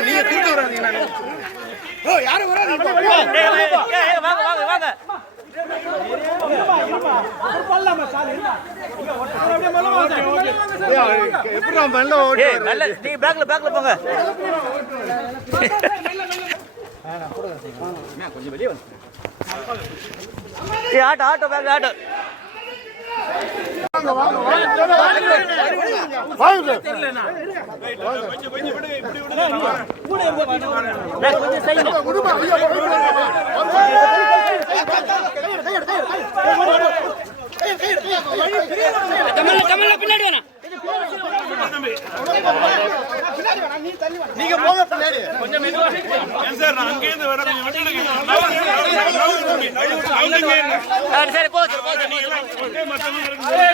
நீங்க திருக்க வராதீங்க ஓ யாரும் வராதீங்க வாங்க வாங்க வாங்க. எப்படி மெல்ல ஓட்டு ஏய் நல்ல நீங்க பேக்ல பேக்ல போங்க. ஏய் ஆட்டோ ஆட்டோ பேக்ல ஆட்டோ. கொஞ்சம் சைடு நீங்க போங்க பின்னாடி சார் நான் அங்கேருந்து வரேன் கொஞ்சம் விட்டுடுங்க சரி சரி